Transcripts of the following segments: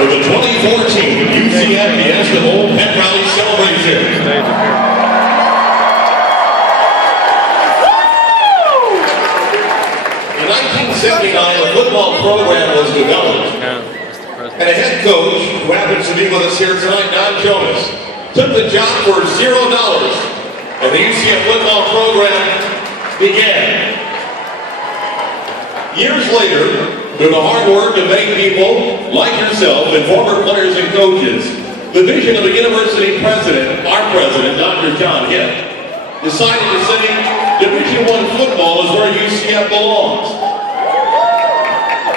for the 2014 UCF Fiesta Pep Rally celebration. In 1979, a football program was developed, and a head coach, who happens to be with us here tonight, Don Jonas, took the job for $0, and the UCF football program began. Years later, through the hard work of many people like yourself and former players and coaches, the vision of the university president, our president, Dr. John Hitt, decided to say Division I football is where UCF belongs.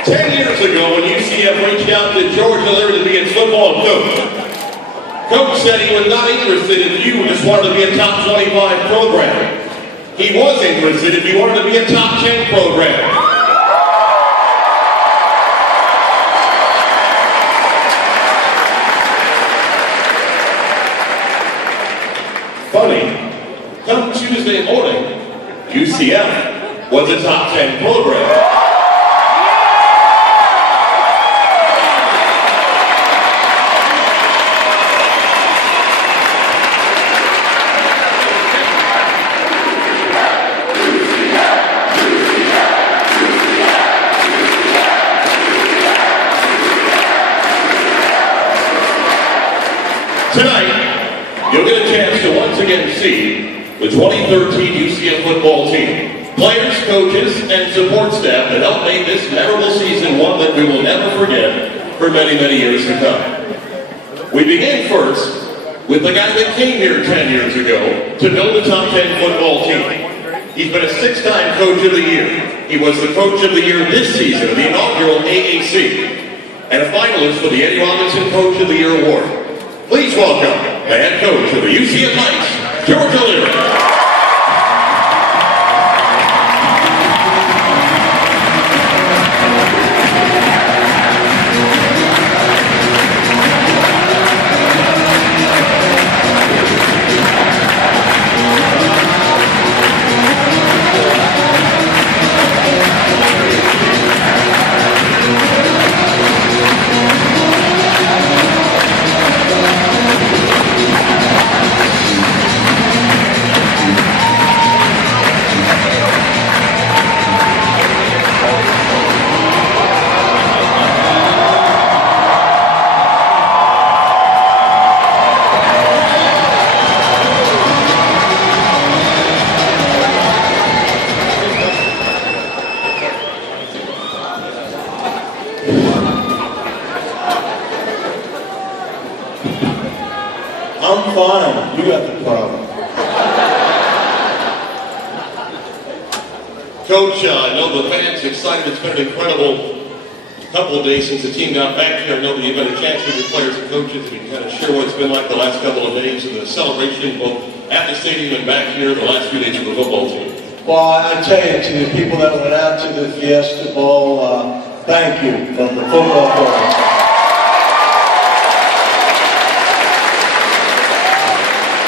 10 years ago, when UCF reached out to George O'Leary to be its football coach, Coach said he was not interested if you just wanted to be a top 25 program. He was interested if you wanted to be a top 10 program. Funny, come Tuesday morning, UCF was a top 10 program. Tonight, you'll get a chance to once again see the 2013 UCF football team, players, coaches, and support staff that helped make this memorable season one that we will never forget for many, many years to come. We began first with the guy that came here 10 years ago to build a top 10 football team. He's been a 6-time coach of the year. He was the coach of the year this season of the inaugural AAC, and a finalist for the Eddie Robinson Coach of the Year award. Please welcome the head coach of the UCF Knights, George O'Leary. I'm fine. You got the problem. Coach, I know the fans excited. It's been an incredible couple of days since the team got back here. I know that you've had a chance with your players and coaches, and you can kind of share what it's been like the last couple of days and the celebration both at the stadium and back here the last few days of the football team. Well, I tell you, to the people that went out to the Fiesta Bowl, thank you from the football players.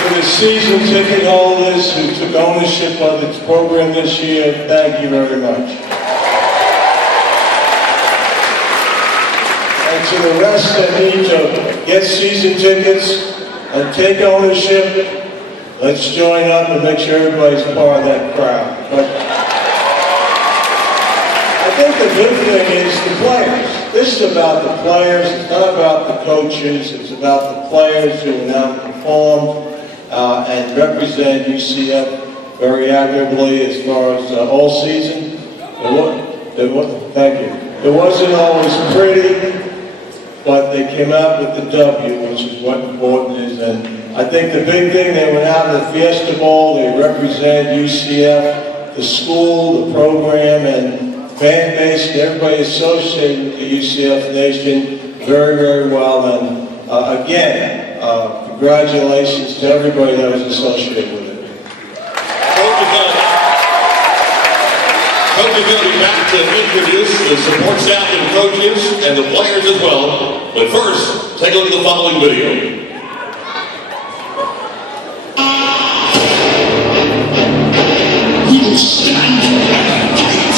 To the season ticket holders who took ownership of its program this year, thank you very much. And to the rest that need to get season tickets and take ownership, let's join up and make sure everybody's part of that crowd. But I think the good thing is the players. This is about the players, it's not about the coaches, it's about the players who are now performed and represent UCF very admirably as far as all season. Thank you. It wasn't always pretty, but they came out with the W, which is what important is. And I think the big thing, they went out to the Fiesta Bowl, they represent UCF, the school, the program, and fan base, and everybody associated with the UCF Nation very, very well. And again, congratulations to everybody that was associated with it. Coach is going to be back to introduce the support staff and coaches and the players as well. But first, take a look at the following video. We will stand and fight.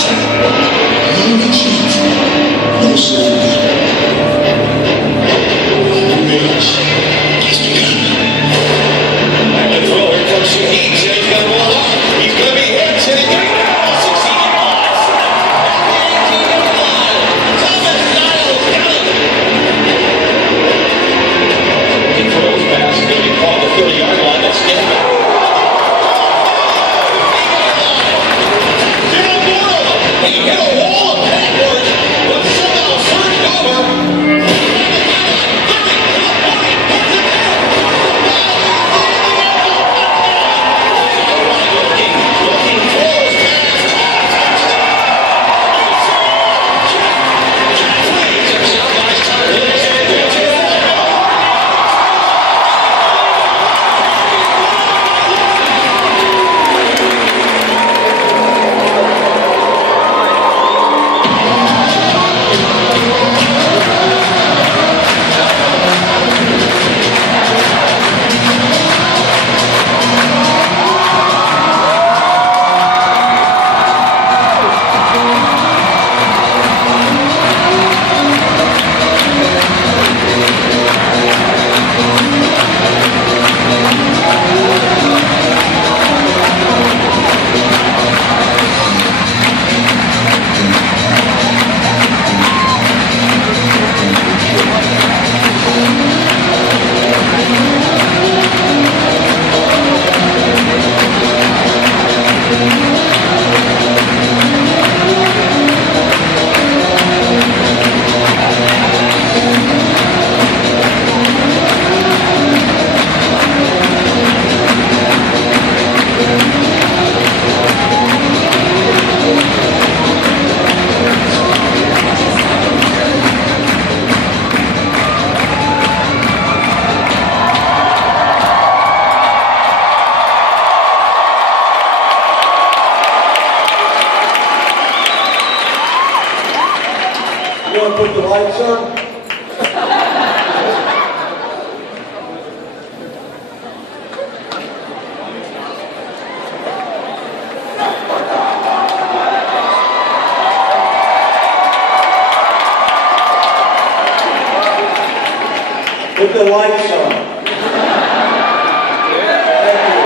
No retreat, no surrender. Put the lights on. Thank you.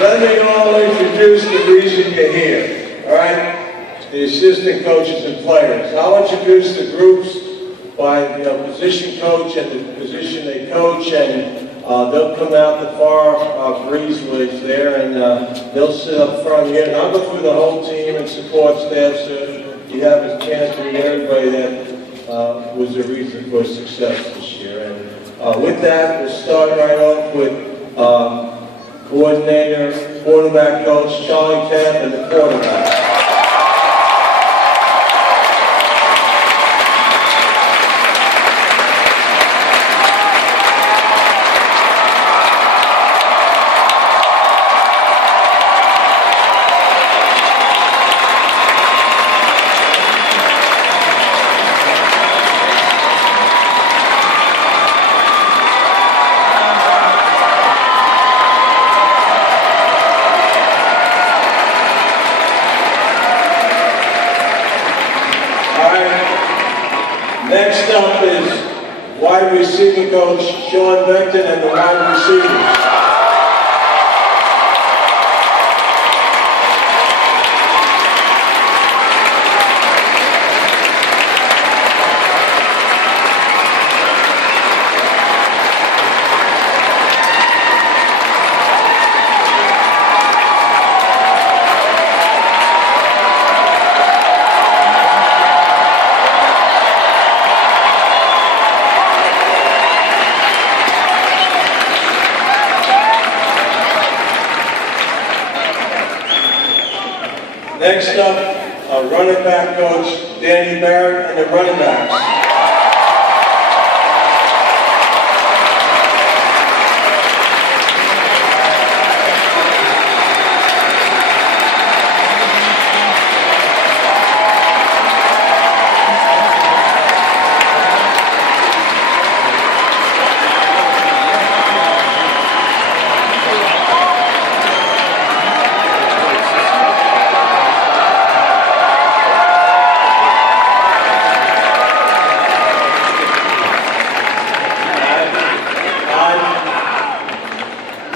Let me all introduce the reason you're here, all right? The assistant coaches and players. I'll introduce the groups by position coach and the position they coach, and they'll come out the far breezeways there, and they'll sit up front here, and I'll go through the whole team and support staff so you have a chance to meet everybody that was a reason for success this year. And with that, we'll start right off with coordinator, quarterback coach, Charlie Camp, and the quarterback. Next up is wide receiver coach Sean Beckton and the wide receivers. Next up, running back coach Danny Barrett and the running backs.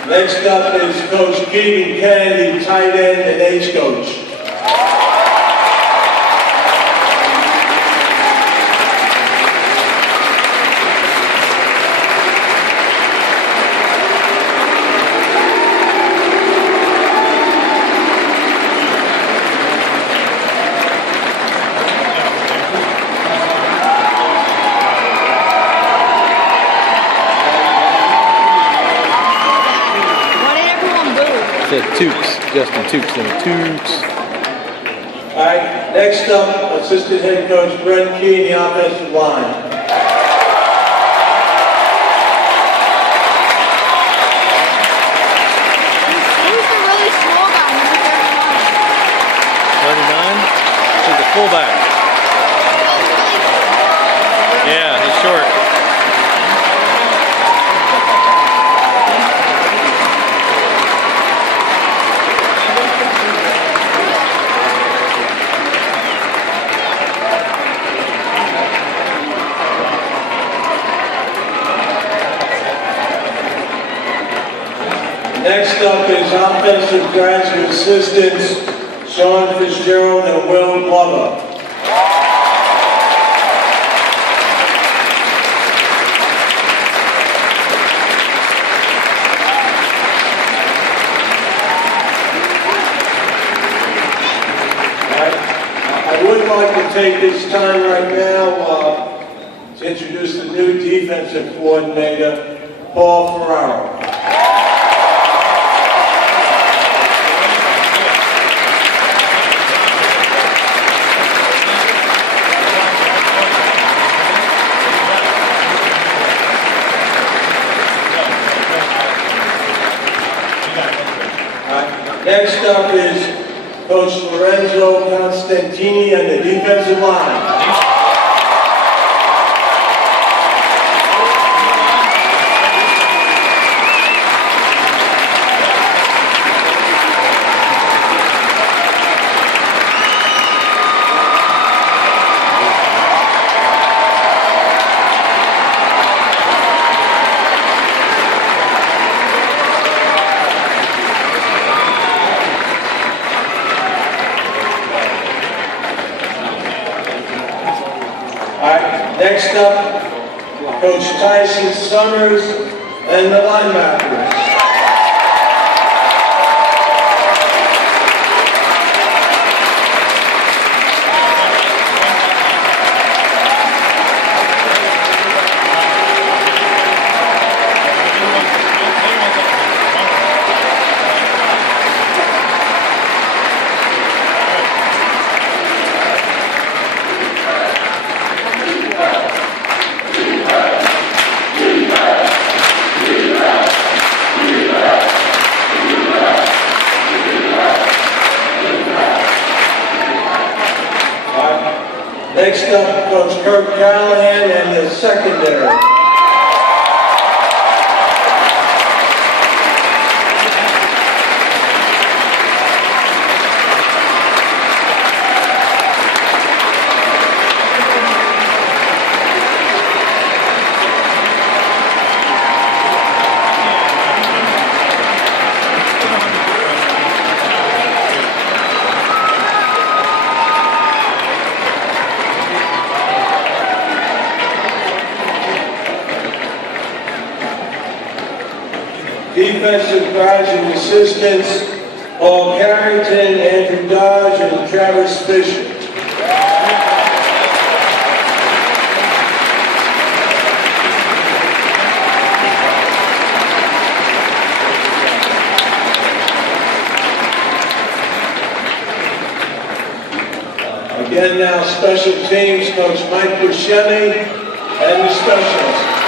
Next up is Coach Keegan Kennedy, tight end and H coach. Tukes, Justin Tukes and Tukes. All right, next up, assistant head coach Brent Key in the offensive line. Who's the really small guy, number 39? He's the fullback. Yeah, he's short. Next up is offensive graduate assistants Sean Fitzgerald and Will Glover. I would like to take this time right now to introduce the new defensive coordinator, Paul Ferraro. Next up is Coach Lorenzo Constantini and the defensive line. Next up, Coach Tyson Summers and the linebackers. Next up, Coach Kirk Callahan and the secondary. Defensive graduate assistants, Paul Carrington, Andrew Dodge, and Travis Fisher. Again now, special teams, Coach Mike Buscemi and the specialists.